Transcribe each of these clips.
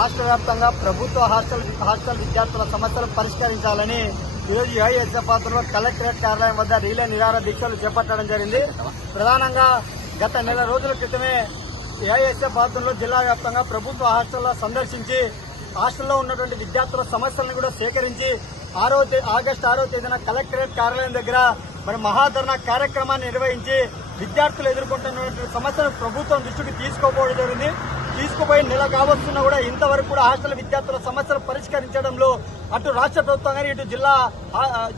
రాష్ట్ర వ్యాప్తంగా ప్రభుత్వ హాస్టల్ విద్యార్థుల సమస్యలు పరిష్కరించాలని ఈరోజు ఏఐఎస్ఎఫ్ ఆధ్వర్యంలో కలెక్టరేట్ కార్యాలయం వద్ద రీలే నిరాహార దీక్షలు చేపట్టడం జరిగింది. ప్రధానంగా గత నెల రోజుల క్రితమే ఏఐఎస్ఎఫ్ ఆధ్వర్యంలో జిల్లా వ్యాప్తంగా ప్రభుత్వ హాస్టల్లో సందర్శించి హాస్టల్లో ఉన్నటువంటి విద్యార్థుల సమస్యలను కూడా సేకరించి ఆగస్టు 6వ తేదీన కలెక్టరేట్ కార్యాలయం దగ్గర మరి మహాధరణ కార్యక్రమాన్ని నిర్వహించి విద్యార్థులు ఎదుర్కొంటున్నటువంటి సమస్యలను ప్రభుత్వం దృష్టికి తీసుకోపోవడం జరిగింది. తీసుకుపోయి నెల కావస్తున్నా కూడా ఇంతవరకు కూడా హాస్టల్ విద్యార్థుల సమస్యలు పరిష్కరించడంలో అటు రాష్ట్ర ప్రభుత్వం కానీ ఇటు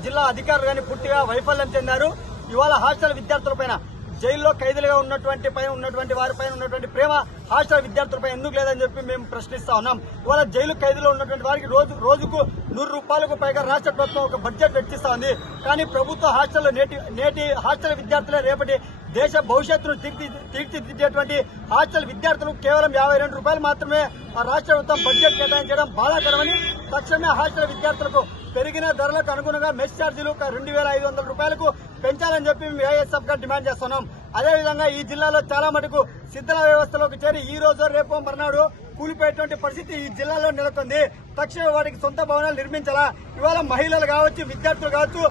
జిల్లా అధికారులు కానీ పూర్తిగా వైఫల్యం చెందారు. ఇవాళ హాస్టల్ విద్యార్థులపైన జైల్లో ఖైదీలుగా ఉన్నటువంటి వారిపైన ఉన్నటువంటి ప్రేమ హాస్టల్ విద్యార్థులపై ఎందుకు లేదని చెప్పి మేము ప్రశ్నిస్తా ఉన్నాం. ఇవాళ జైలు ఖైదీలో ఉన్నటువంటి వారికి రోజుకు 100 రూపాయలకు పైగా రాష్ట్ర ప్రభుత్వం ఒక బడ్జెట్ వెచ్చిస్తా ఉంది. కానీ ప్రభుత్వ హాస్టల్లో నేటి హాస్టల్ విద్యార్థులే రేపటి దేశ భవిష్యత్తును తీర్చిదిద్దేటువంటి హాస్టల్ విద్యార్థులకు కేవలం 52 రూపాయలు మాత్రమే ఆ రాష్ట్ర ప్రభుత్వం బడ్జెట్ కేటాయించడం బాధాకరమని తక్షణమే హాస్టల్ విద్యార్థులకు పెరిగిన ధరలకు అనుగుణంగా మెస్ ఛార్జీలు 2500 రూపాయలకు పెంచాలని చెప్పి మేము ఏఐఎస్ఎఫ్ గా డిమాండ్ చేస్తున్నాం. అదేవిధంగా ఈ జిల్లాలో చాలా మటుకు శిథిల వ్యవస్థలోకి చేరి ఈ రోజు రేపు మర్నాడు కూలిపోయేటువంటి పరిస్థితి ఈ జిల్లాలో నెలకొంది. తక్షణ వారికి సొంత భవనాలు నిర్మించాలా. ఇవాళ మహిళలు కావచ్చు, విద్యార్థులు కావచ్చు,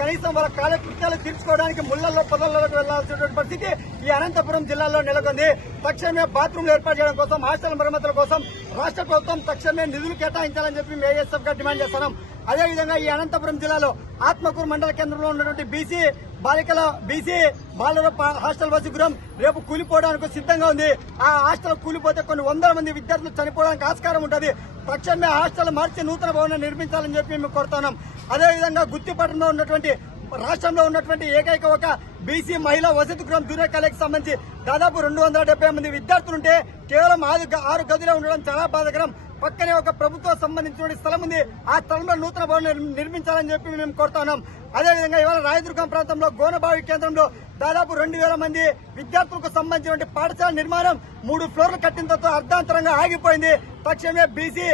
కనీసం వాళ్ళ కాలకృత్యాలు తీర్చుకోవడానికి ముళ్లలో పొదల్లోకి వెళ్లాల్సినటువంటి పరిస్థితి ఈ అనంతపురం జిల్లాలో నెలకొంది. తక్షణమే బాత్రూంలు ఏర్పాటు చేయడం కోసం, హాస్టల్ మరమ్మతుల కోసం రాష్ట్ర ప్రభుత్వం తక్షణమే నిధులు కేటాయించాలని చెప్పి ఏఐఎస్ఎఫ్ గా డిమాండ్ చేస్తున్నాం. అదేవిధంగా ఈ అనంతపురం జిల్లాలో ఆత్మకూరు మండల కేంద్రంలో ఉన్నటువంటి బీసీ బాలుర హాస్టల్ వసతిగృహం రేపు కూలిపోవడానికి సిద్ధంగా ఉంది. ఆ హాస్టల్ కూలిపోతే కొన్ని వందల మంది విద్యార్థులు చనిపోవడానికి ఆస్కారం ఉంటుంది. తక్షణమే హాస్టల్ మార్చి నూతన భవనం నిర్మించాలని చెప్పి మేము కోరుతున్నాం. అదేవిధంగా గుత్తిపట్నంలో ఉన్నటువంటి రాష్ట్రంలో ఉన్నటువంటి ఏకైక ఒక బీసీ మహిళా వసతి గృహం జూనియర్ కాలేజీకి సంబంధించి దాదాపు 270 మంది విద్యార్థులుంటే కేవలం 6 గదిలో ఉండడం చాలా బాధాకరం. పక్కనే ఒక ప్రభుత్వం సంబంధించిన స్థలం ఉంది. ఆ స్థలంలో నూతన భవనం నిర్మించాలని చెప్పి మేము కోరుతున్నాం. అదేవిధంగా ఇవాళ రాయదుర్గం ప్రాంతంలో గోనబావి కేంద్రంలో దాదాపు 2000 మంది విద్యార్థులకు సంబంధించిన పాఠశాల నిర్మాణం 3 ఫ్లోర్లు కట్టినంతో అర్ధాంతరంగా ఆగిపోయింది. తక్షణమే బీసీ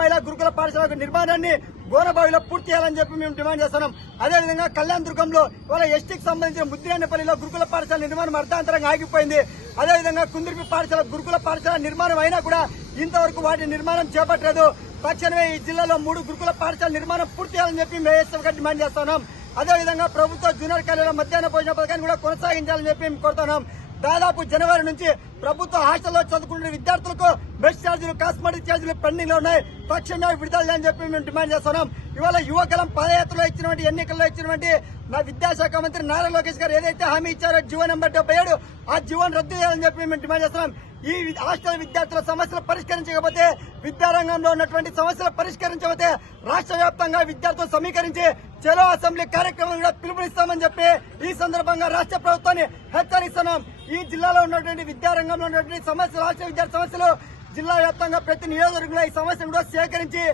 మహిళా గురుకుల పాఠశాల నిర్మాణాన్ని గోనబావిలో పూర్తి చేయాలని చెప్పి మేము డిమాండ్ చేస్తున్నాం. అదేవిధంగా కళ్యాణ్ దుర్గంలో ఇవాళ ఎస్టీకి సంబంధించిన ముద్రేనపల్లిలో గురుకుల పాఠశాల నిర్మాణం అర్ధాంతరంగా ఆగిపోయింది. అదేవిధంగా కుందిరిపి పాఠశాల గురుకుల పాఠశాల నిర్మాణం అయినా కూడా ఇంతవరకు వాటి నిర్మాణం చేపట్టలేదు. తక్షణమే ఈ జిల్లాలో 3 గురుకుల పాఠశాల నిర్మాణం పూర్తి చేయాలని చెప్పి ఏఎస్ఎఫ్ గా డిమాండ్ చేస్తున్నాం. అదేవిధంగా ప్రభుత్వ జూనియర్ కాలేజీలో మధ్యాహ్న భోజన పథకాన్ని కూడా కొనసాగించాలని చెప్పి మేము కోరుతున్నాం. దాదాపు జనవరి నుంచి ప్రభుత్వ హాస్టల్లో చదువుకునే విద్యార్థులకు మెస్ ఛార్జీలు, కాస్మెటిక్ ఛార్జీలు పెండింగ్ లో ఉన్నాయి. తక్షణమే విడుదల చేయాలని చెప్పి మేము డిమాండ్ చేస్తున్నాం. ఇవాళ యువకలం పదయాత్రలో ఇచ్చినటువంటి ఎన్నికల్లో ఇచ్చినటువంటి నా విద్యాశాఖ మంత్రి నారా లోకేష్ గారు ఏదైతే హామీ ఇచ్చారో జీవో నెంబర్ 77 ఆ జీవోను రద్దు చేయాలని చెప్పి మేము డిమాండ్ చేస్తున్నాం. ఈ హాస్టల్ విద్యార్థుల సమస్యలు పరిష్కరించకపోతే, విద్యారంగంలో ఉన్నటువంటి సమస్యలు పరిష్కరించకపోతే రాష్ట్ర వ్యాప్తంగా విద్యార్థులు సమీకరించి చలో అసెంబ్లీ కార్యక్రమం కూడా పిలుపునిస్తామని చెప్పి ఈ సందర్భంగా రాష్ట్ర ప్రభుత్వాన్ని హెచ్చరిస్తున్నాం. ఈ జిల్లాలో ఉన్నటువంటి విద్యారంగంలో ఉన్నటువంటి సమస్యలు, రాష్ట్ర విద్యార్థి సమస్యలు జిల్లా వ్యాప్తంగా ప్రతి నియోజకవర్గంలో ఈ సమస్యను కూడా సేకరించి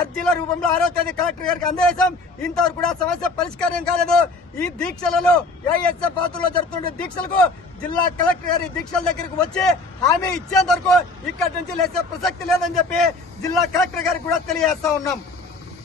అర్జీల రూపంలో 6వ తేదీ కలెక్టర్ గారికి అందజేశాం. ఇంతవరకు కూడా సమస్య పరిష్కారం కాలేదు. ఈ దీక్షలలో ఏఐఎస్ఎఫ్ ఆధ్వర్యంలో జరుగుతున్న దీక్షలకు జిల్లా కలెక్టర్ గారి దీక్షల దగ్గరికి వచ్చి హామీ ఇచ్చేంత వరకు ఇక్కడి నుంచి లేచే ప్రసక్తి లేదని చెప్పి జిల్లా కలెక్టర్ గారికి కూడా తెలియజేస్తా ఉన్నాం.